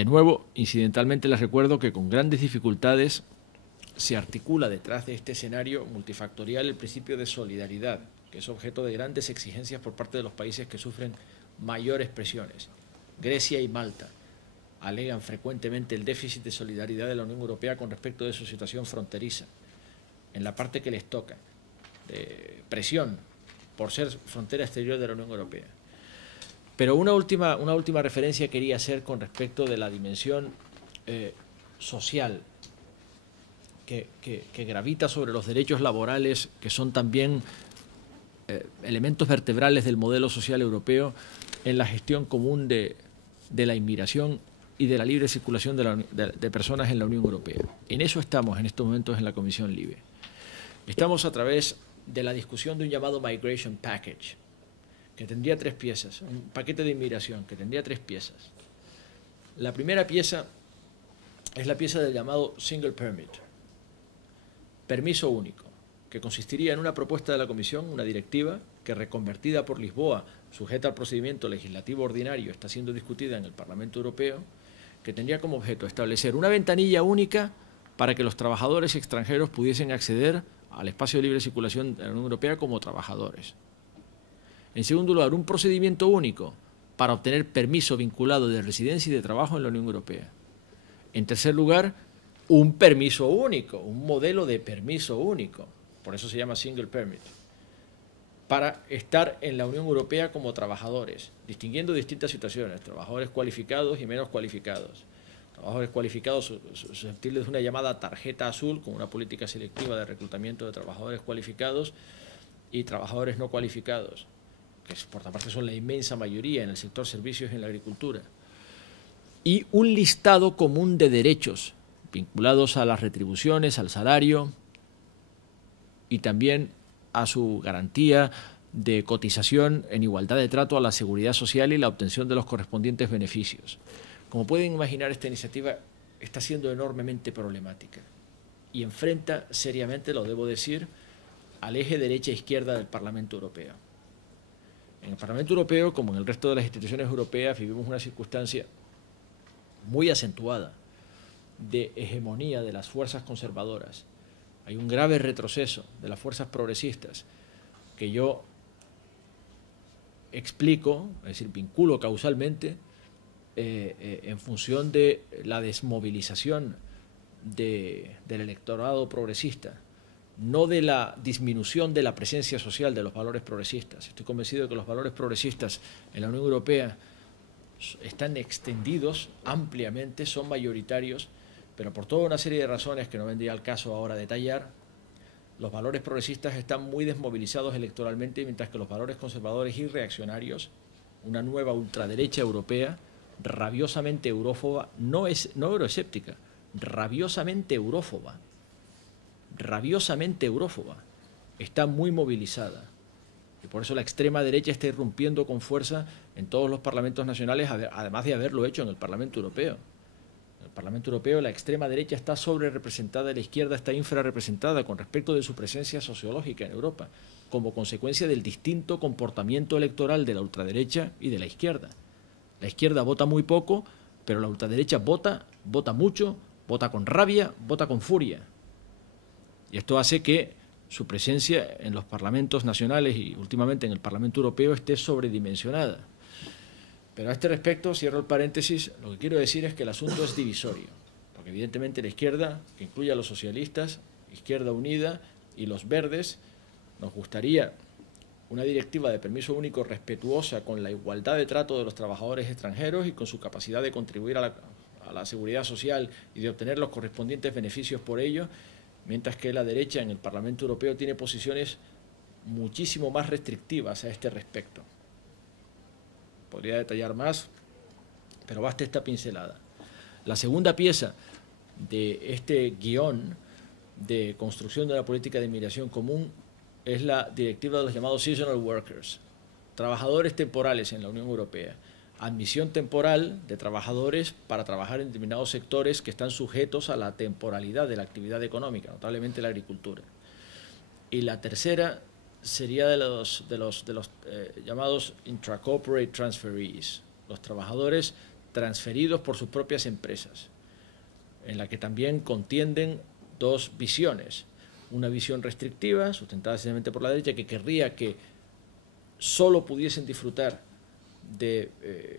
De nuevo, incidentalmente les recuerdo que con grandes dificultades se articula detrás de este escenario multifactorial el principio de solidaridad, que es objeto de grandes exigencias por parte de los países que sufren mayores presiones. Grecia y Malta alegan frecuentemente el déficit de solidaridad de la Unión Europea con respecto de su situación fronteriza, en la parte que les toca, de presión por ser frontera exterior de la Unión Europea. Pero una última referencia quería hacer con respecto de la dimensión social que gravita sobre los derechos laborales, que son también elementos vertebrales del modelo social europeo en la gestión común de la inmigración y de la libre circulación de personas en la Unión Europea. En eso estamos en estos momentos en la Comisión LIBE. Estamos a través de la discusión de un llamado Migration Package, que tendría 3 piezas, un paquete de inmigración que tendría 3 piezas. La primera pieza es la pieza del llamado Single Permit, permiso único, que consistiría en una propuesta de la Comisión, una directiva, que reconvertida por Lisboa, sujeta al procedimiento legislativo ordinario, está siendo discutida en el Parlamento Europeo, que tendría como objeto establecer una ventanilla única para que los trabajadores extranjeros pudiesen acceder al espacio de libre circulación de la Unión Europea como trabajadores. En segundo lugar, un procedimiento único para obtener permiso vinculado de residencia y de trabajo en la Unión Europea. En tercer lugar, un permiso único, un modelo de permiso único, por eso se llama Single Permit, para estar en la Unión Europea como trabajadores, distinguiendo distintas situaciones, trabajadores cualificados y menos cualificados. Trabajadores cualificados susceptibles de una llamada tarjeta azul, con una política selectiva de reclutamiento de trabajadores cualificados, y trabajadores no cualificados, que por otra parte son la inmensa mayoría en el sector servicios y en la agricultura. Y un listado común de derechos vinculados a las retribuciones, al salario y también a su garantía de cotización en igualdad de trato a la seguridad social y la obtención de los correspondientes beneficios. Como pueden imaginar, esta iniciativa está siendo enormemente problemática y enfrenta seriamente, lo debo decir, al eje derecha-izquierda del Parlamento Europeo. En el Parlamento Europeo, como en el resto de las instituciones europeas, vivimos una circunstancia muy acentuada de hegemonía de las fuerzas conservadoras. Hay un grave retroceso de las fuerzas progresistas que yo explico, es decir, vinculo causalmente en función de la desmovilización del electorado progresista, no de la disminución de la presencia social de los valores progresistas. Estoy convencido de que los valores progresistas en la Unión Europea están extendidos ampliamente, son mayoritarios, pero por toda una serie de razones que no vendría al caso ahora detallar, los valores progresistas están muy desmovilizados electoralmente, mientras que los valores conservadores y reaccionarios, una nueva ultraderecha europea, rabiosamente eurófoba, no euroescéptica, rabiosamente eurófoba, está muy movilizada. Y por eso la extrema derecha está irrumpiendo con fuerza en todos los parlamentos nacionales, además de haberlo hecho en el Parlamento Europeo. En el Parlamento Europeo la extrema derecha está sobrerepresentada y la izquierda está infrarrepresentada con respecto de su presencia sociológica en Europa, como consecuencia del distinto comportamiento electoral de la ultraderecha y de la izquierda. La izquierda vota muy poco, pero la ultraderecha vota mucho, vota con rabia, vota con furia. Y esto hace que su presencia en los parlamentos nacionales y últimamente en el Parlamento Europeo esté sobredimensionada. Pero a este respecto, cierro el paréntesis, lo que quiero decir es que el asunto es divisorio, porque evidentemente la izquierda, que incluye a los socialistas, Izquierda Unida y los verdes, nos gustaría una directiva de permiso único respetuosa con la igualdad de trato de los trabajadores extranjeros y con su capacidad de contribuir a la seguridad social y de obtener los correspondientes beneficios por ello, mientras que la derecha en el Parlamento Europeo tiene posiciones muchísimo más restrictivas a este respecto. Podría detallar más, pero basta esta pincelada. La segunda pieza de este guión de construcción de la política de inmigración común es la directiva de los llamados seasonal workers, trabajadores temporales en la Unión Europea. Admisión temporal de trabajadores para trabajar en determinados sectores que están sujetos a la temporalidad de la actividad económica, notablemente la agricultura. Y la tercera sería de los llamados intracorporate transferees, los trabajadores transferidos por sus propias empresas, en la que también contienden dos visiones. Una visión restrictiva, sustentada sencillamente por la derecha, que querría que solo pudiesen disfrutar de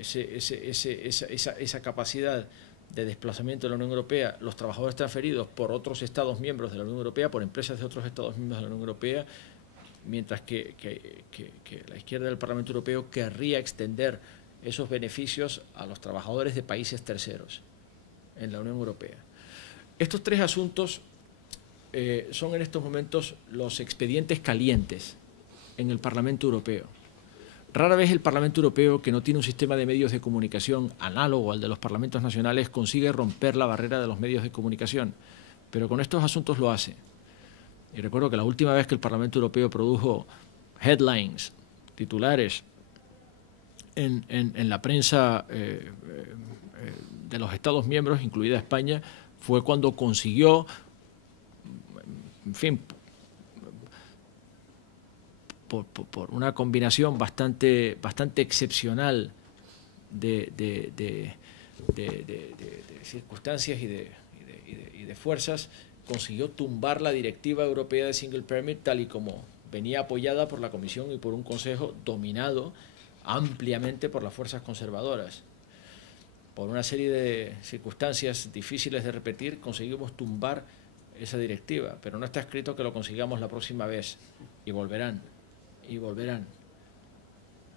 esa capacidad de desplazamiento de la Unión Europea los trabajadores transferidos por otros Estados miembros de la Unión Europea, por empresas de otros Estados miembros de la Unión Europea, mientras que la izquierda del Parlamento Europeo querría extender esos beneficios a los trabajadores de países terceros en la Unión Europea. Estos tres asuntos son en estos momentos los expedientes calientes en el Parlamento Europeo. Rara vez el Parlamento Europeo, que no tiene un sistema de medios de comunicación análogo al de los parlamentos nacionales, consigue romper la barrera de los medios de comunicación, pero con estos asuntos lo hace. Y recuerdo que la última vez que el Parlamento Europeo produjo headlines, titulares, en la prensa de los Estados miembros, incluida España, fue cuando consiguió, en fin, por una combinación bastante excepcional de circunstancias y de fuerzas, consiguió tumbar la directiva europea de Single Permit tal y como venía apoyada por la Comisión y por un Consejo dominado ampliamente por las fuerzas conservadoras. Por una serie de circunstancias difíciles de repetir, conseguimos tumbar esa directiva, pero no está escrito que lo consigamos la próxima vez, y volverán. Y volverán.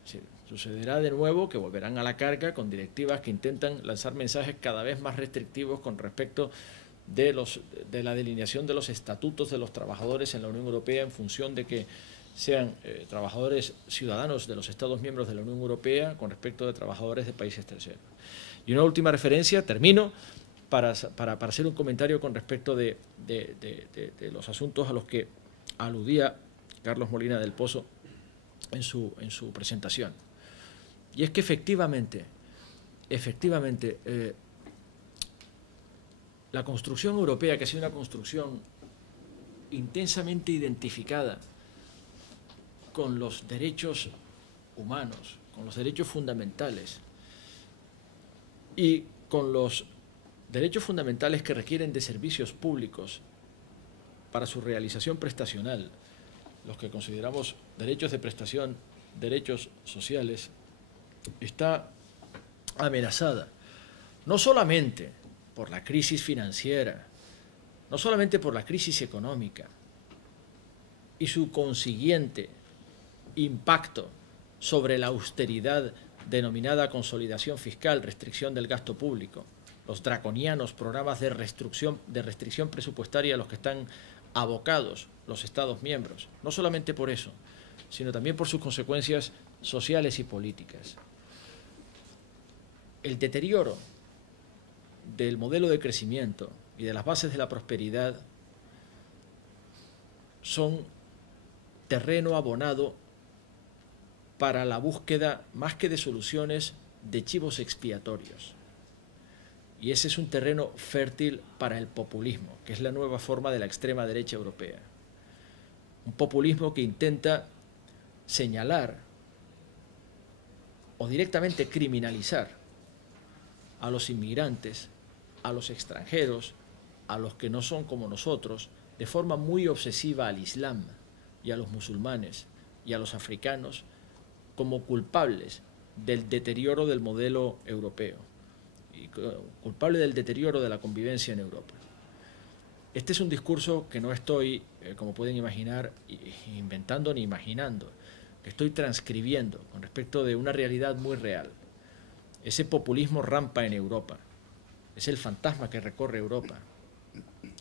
Sí, sucederá de nuevo que volverán a la carga con directivas que intentan lanzar mensajes cada vez más restrictivos con respecto de la delineación de los estatutos de los trabajadores en la Unión Europea en función de que sean trabajadores ciudadanos de los Estados miembros de la Unión Europea con respecto de trabajadores de países terceros. Y una última referencia, termino, para hacer un comentario con respecto de los asuntos a los que aludía Carlos Molina del Pozo en su presentación. Y es que efectivamente, la construcción europea, que ha sido una construcción intensamente identificada con los derechos humanos, con los derechos fundamentales y con los derechos fundamentales que requieren de servicios públicos para su realización prestacional, los que consideramos derechos de prestación, derechos sociales, está amenazada no solamente por la crisis financiera, no solamente por la crisis económica y su consiguiente impacto sobre la austeridad denominada consolidación fiscal, restricción del gasto público, los draconianos programas de restricción presupuestaria a los que están abocados los Estados miembros, no solamente por eso, sino también por sus consecuencias sociales y políticas. El deterioro del modelo de crecimiento y de las bases de la prosperidad son terreno abonado para la búsqueda, más que de soluciones, de chivos expiatorios. Y ese es un terreno fértil para el populismo, que es la nueva forma de la extrema derecha europea. Un populismo que intenta señalar o directamente criminalizar a los inmigrantes, a los extranjeros, a los que no son como nosotros, de forma muy obsesiva al Islam y a los musulmanes y a los africanos como culpables del deterioro del modelo europeo y culpable del deterioro de la convivencia en Europa. Este es un discurso que no estoy, como pueden imaginar, inventando ni imaginando, que estoy transcribiendo con respecto de una realidad muy real. Ese populismo rampa en Europa, es el fantasma que recorre Europa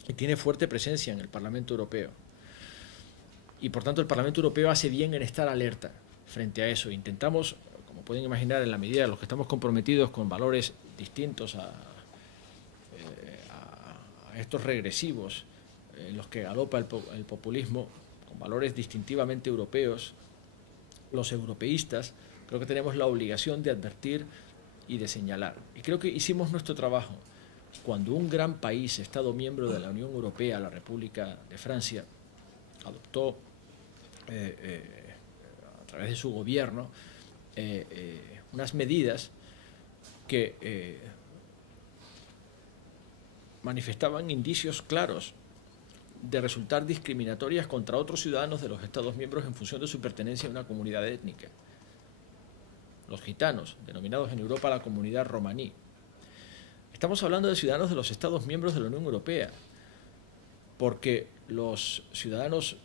y tiene fuerte presencia en el Parlamento Europeo. Y por tanto el Parlamento Europeo hace bien en estar alerta frente a eso. Intentamos, como pueden imaginar, en la medida de los que estamos comprometidos con valores distintos a estos regresivos en los que galopa el populismo, con valores distintivamente europeos, los europeístas, creo que tenemos la obligación de advertir y de señalar. Y creo que hicimos nuestro trabajo cuando un gran país, Estado miembro de la Unión Europea, la República de Francia, adoptó a través de su gobierno unas medidas que manifestaban indicios claros de resultar discriminatorias contra otros ciudadanos de los Estados miembros en función de su pertenencia a una comunidad étnica. Los gitanos, denominados en Europa la comunidad romaní. Estamos hablando de ciudadanos de los Estados miembros de la Unión Europea, porque los ciudadanos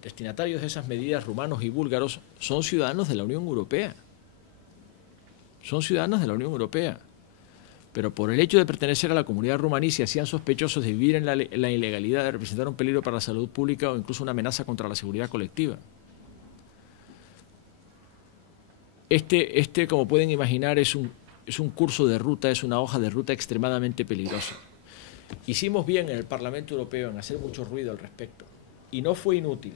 destinatarios de esas medidas, rumanos y búlgaros, son ciudadanos de la Unión Europea. Son ciudadanos de la Unión Europea. Pero por el hecho de pertenecer a la comunidad romaní se hacían sospechosos de vivir en la ilegalidad, de representar un peligro para la salud pública o incluso una amenaza contra la seguridad colectiva. Como pueden imaginar, es un curso de ruta, es una hoja de ruta extremadamente peligrosa. Hicimos bien en el Parlamento Europeo en hacer mucho ruido al respecto. Y no fue inútil.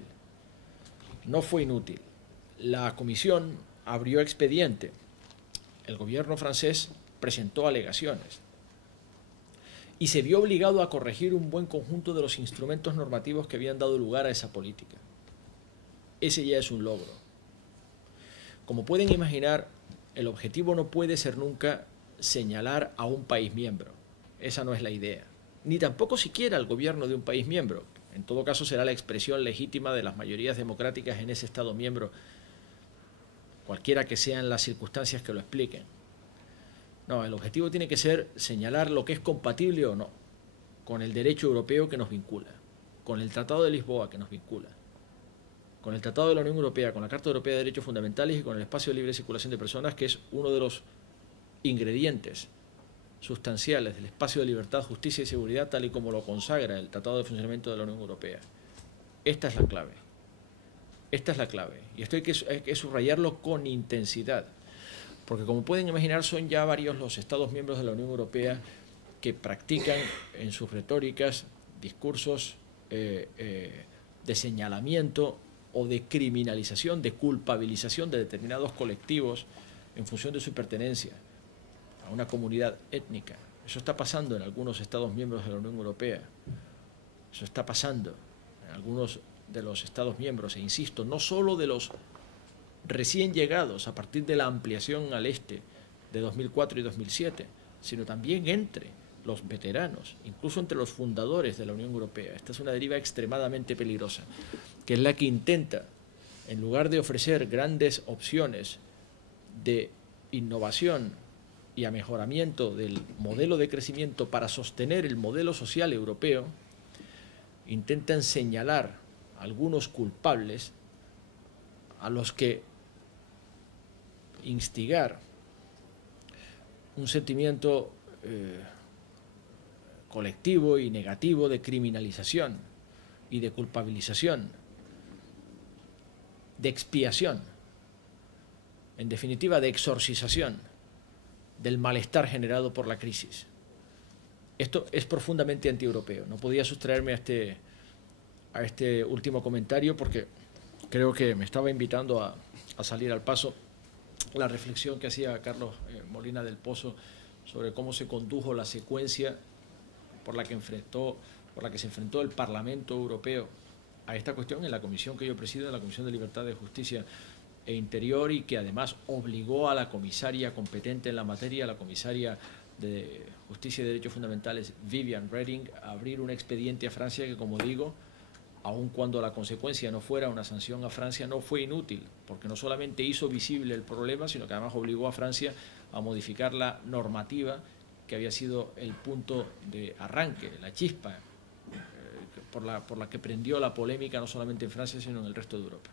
No fue inútil. La Comisión abrió expediente. El gobierno francés presentó alegaciones. Y se vio obligado a corregir un buen conjunto de los instrumentos normativos que habían dado lugar a esa política. Ese ya es un logro. Como pueden imaginar, el objetivo no puede ser nunca señalar a un país miembro. Esa no es la idea. Ni tampoco siquiera al gobierno de un país miembro. En todo caso será la expresión legítima de las mayorías democráticas en ese Estado miembro, cualquiera que sean las circunstancias que lo expliquen. No, el objetivo tiene que ser señalar lo que es compatible o no con el derecho europeo que nos vincula, con el Tratado de Lisboa que nos vincula, con el Tratado de la Unión Europea, con la Carta Europea de Derechos Fundamentales y con el espacio de libre circulación de personas, que es uno de los ingredientes sustanciales del espacio de libertad, justicia y seguridad, tal y como lo consagra el Tratado de Funcionamiento de la Unión Europea. Esta es la clave. Esta es la clave. Y esto hay que subrayarlo con intensidad. Porque como pueden imaginar, son ya varios los Estados miembros de la Unión Europea que practican en sus retóricas discursos de señalamiento o de criminalización, de culpabilización de determinados colectivos en función de su pertenencia a una comunidad étnica. Eso está pasando en algunos Estados miembros de la Unión Europea. Eso está pasando en algunos de los Estados miembros, e insisto, no solo de los recién llegados a partir de la ampliación al este de 2004 y 2007, sino también entre los veteranos, incluso entre los fundadores de la Unión Europea. Esta es una deriva extremadamente peligrosa, que es la que intenta, en lugar de ofrecer grandes opciones de innovación y a mejoramiento del modelo de crecimiento para sostener el modelo social europeo, intentan señalar a algunos culpables a los que instigar un sentimiento colectivo y negativo de criminalización y de culpabilización, de expiación, en definitiva de exorcización del malestar generado por la crisis. Esto es profundamente antieuropeo. No podía sustraerme a este último comentario porque creo que me estaba invitando a salir al paso la reflexión que hacía Carlos Molina del Pozo sobre cómo se condujo la secuencia por la que se enfrentó el Parlamento Europeo a esta cuestión en la comisión que yo presido, en la Comisión de Libertad, de Justicia e Interior, y que además obligó a la comisaria competente en la materia, la comisaria de Justicia y Derechos Fundamentales, Viviane Reding, a abrir un expediente a Francia que, como digo, aun cuando la consecuencia no fuera una sanción a Francia, no fue inútil, porque no solamente hizo visible el problema, sino que además obligó a Francia a modificar la normativa que había sido el punto de arranque, la chispa por la que prendió la polémica no solamente en Francia, sino en el resto de Europa.